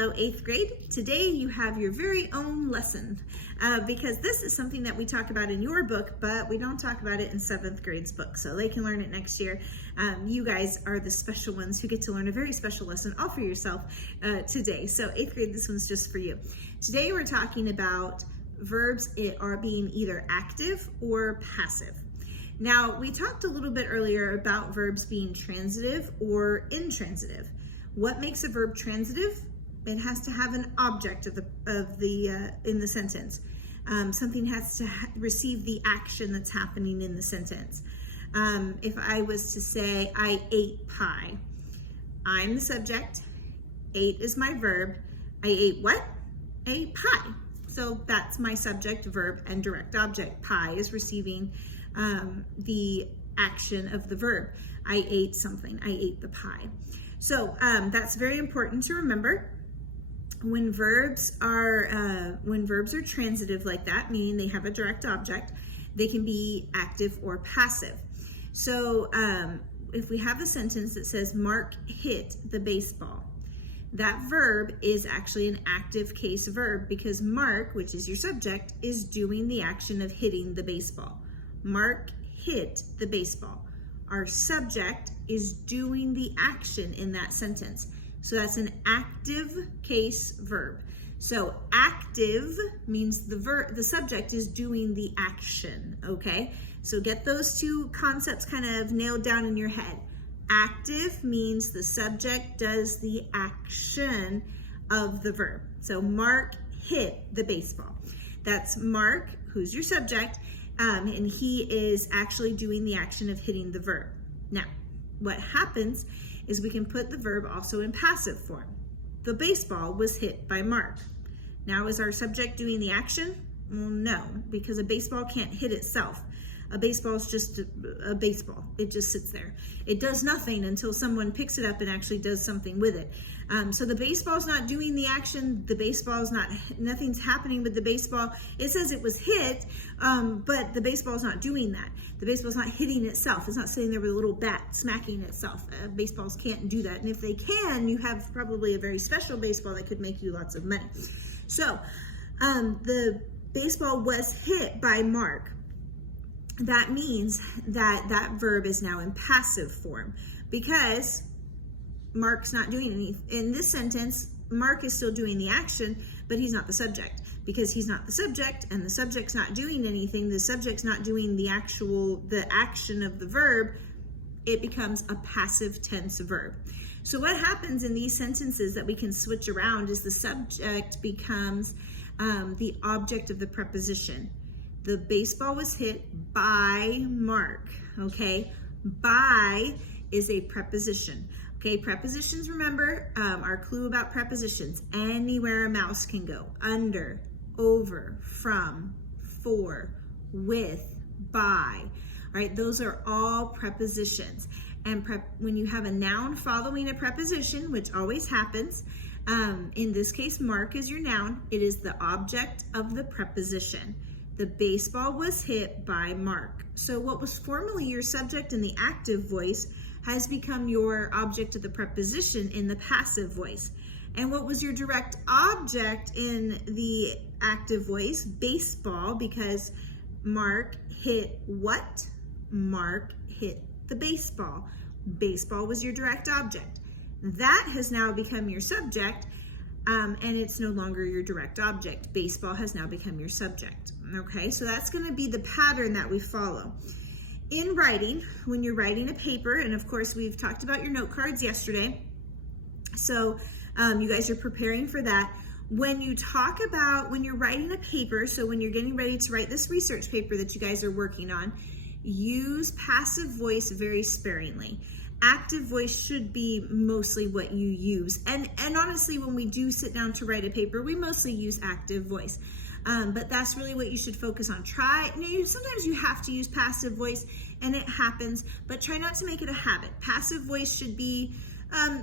Hello, 8th grade. Today you have your very own lesson because this is something that we talk about in your book, but we don't talk about it in 7th grade's book, so they can learn it next year. You guys are the special ones who get to learn a very special lesson all for yourself today. So 8th grade, this one's just for you. Today we're talking about verbs are being either active or passive. Now, we talked a little bit earlier about verbs being transitive or intransitive. What makes a verb transitive? It has to have an object in the sentence. Something has to receive the action that's happening in the sentence. If I was to say, I ate pie, I'm the subject, ate is my verb, I ate what? I ate pie. So that's my subject, verb, and direct object. Pie is receiving the action of the verb. I ate something, I ate the pie. So that's very important to remember. When verbs are transitive like that, meaning they have a direct object, they can be active or passive. So if we have a sentence that says Mark hit the baseball, that verb is actually an active case verb because Mark, which is your subject, is doing the action of hitting the baseball. Mark hit the baseball. Our subject is doing the action in that sentence. So that's an active case verb. So active means the subject is doing the action, okay? So get those two concepts kind of nailed down in your head. Active means the subject does the action of the verb. So Mark hit the baseball. That's Mark, who's your subject, and he is actually doing the action of hitting the verb. Now, what happens is we can put the verb also in passive form. The baseball was hit by Mark. Now, is our subject doing the action? Well, no, because a baseball can't hit itself. A baseball is just a baseball. It just sits there. It does nothing until someone picks it up and actually does something with it. So the baseball's not doing the action. The baseball's nothing's happening with the baseball. It says it was hit, but the baseball's not doing that. The baseball's not hitting itself. It's not sitting there with a little bat smacking itself. Baseballs can't do that. And if they can, you have probably a very special baseball that could make you lots of money. So the baseball was hit by Mark. That means that that verb is now in passive form because Mark's not doing anything. In this sentence, Mark is still doing the action, but he's not the subject. Because he's not the subject and the subject's not doing anything, the subject's not doing the action of the verb, it becomes a passive tense verb. So what happens in these sentences that we can switch around is the subject becomes the object of the preposition. The baseball was hit by Mark, okay? By is a preposition. Okay, prepositions, remember, our clue about prepositions. Anywhere a mouse can go. Under, over, from, for, with, by. All right, those are all prepositions. And when you have a noun following a preposition, which always happens, in this case, Mark is your noun. It is the object of the preposition. The baseball was hit by Mark. So what was formerly your subject in the active voice has become your object of the preposition in the passive voice. And what was your direct object in the active voice? Baseball, because Mark hit what? Mark hit the baseball. Baseball was your direct object. That has now become your subject, and it's no longer your direct object. Baseball has now become your subject. Okay, so that's going to be the pattern that we follow. In writing, when you're writing a paper, and of course we've talked about your note cards yesterday, so you guys are preparing for that. When you're writing a paper, so when you're getting ready to write this research paper that you guys are working on, use passive voice very sparingly. Active voice should be mostly what you use. And honestly, when we do sit down to write a paper, we mostly use active voice. But that's really what you should focus on. Sometimes you have to use passive voice and it happens, but try not to make it a habit. Passive voice should be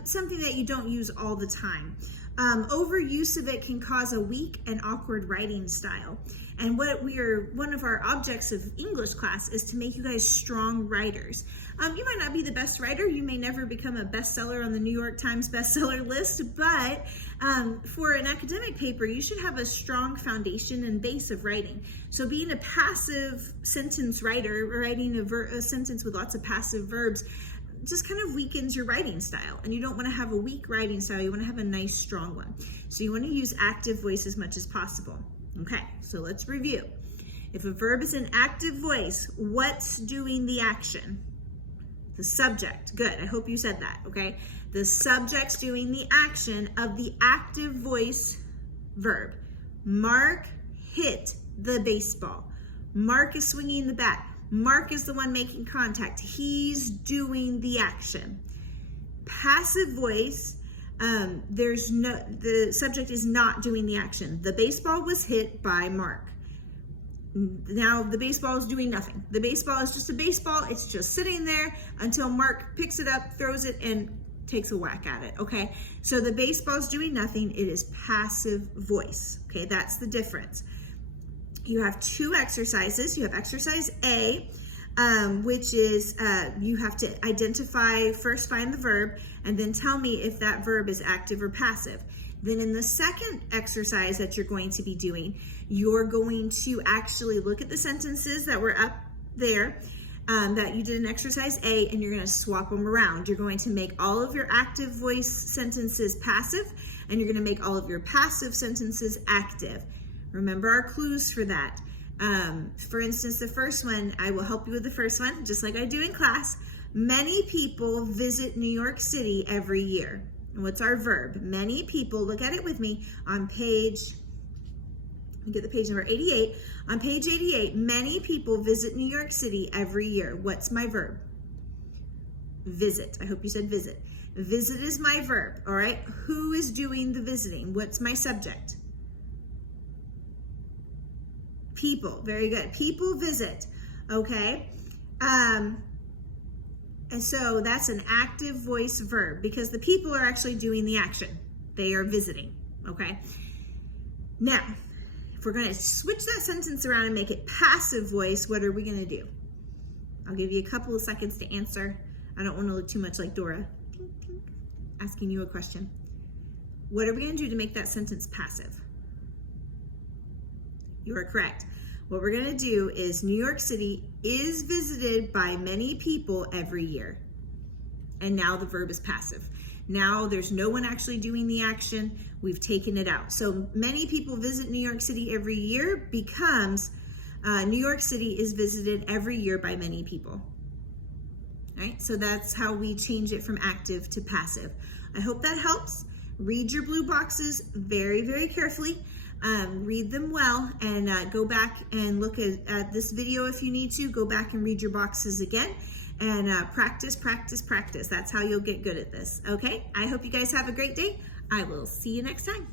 something that you don't use all the time. Overuse of it can cause a weak and awkward writing style. And one of our objects of English class is to make you guys strong writers. You might not be the best writer. You may never become a bestseller on the New York Times bestseller list, but for an academic paper, you should have a strong foundation and base of writing. So being a passive sentence writer, writing a sentence with lots of passive verbs, just kind of weakens your writing style. And you don't want to have a weak writing style. You want to have a nice, strong one. So you want to use active voice as much as possible. Okay, so let's review. If a verb is an active voice, what's doing the action? The subject. Good, I hope you said that, okay? The subject's doing the action of the active voice verb. Mark hit the baseball. Mark is swinging the bat. Mark is the one making contact. He's doing the action. Passive voice, the subject is not doing the action. The baseball was hit by Mark. Now the baseball is doing nothing. The baseball is just a baseball. It's just sitting there until Mark picks it up, throws it, and takes a whack at it, okay? So the baseball is doing nothing. It is passive voice, okay? That's the difference. You have two exercises. You have exercise A, which is you have to identify, first find the verb, and then tell me if that verb is active or passive. Then in the second exercise that you're going to be doing, you're going to actually look at the sentences that were up there that you did in exercise A, and you're going to swap them around. You're going to make all of your active voice sentences passive, and you're going to make all of your passive sentences active. Remember our clues for that. For instance, the first one, I will help you with the first one, just like I do in class. Many people visit New York City every year. And what's our verb? Many people, look at it with me on page, get the page number 88. On page 88, many people visit New York City every year. What's my verb? Visit. I hope you said visit. Visit is my verb, all right? Who is doing the visiting? What's my subject? People. Very good. People visit, okay? And so that's an active voice verb because the people are actually doing the action. They are visiting, okay? Now, if we're going to switch that sentence around and make it passive voice, what are we going to do? I'll give you a couple of seconds to answer. I don't want to look too much like Dora, asking you a question. What are we going to do to make that sentence passive? You are correct. What we're going to do is New York City is visited by many people every year. And now the verb is passive. Now there's no one actually doing the action. We've taken it out. So many people visit New York City every year becomes New York City is visited every year by many people. All right, so that's how we change it from active to passive. I hope that helps. Read your blue boxes very, very carefully. Read them well, and go back and look at this video if you need to. Go back and read your boxes again, and practice, practice, practice. That's how you'll get good at this, okay? I hope you guys have a great day. I will see you next time.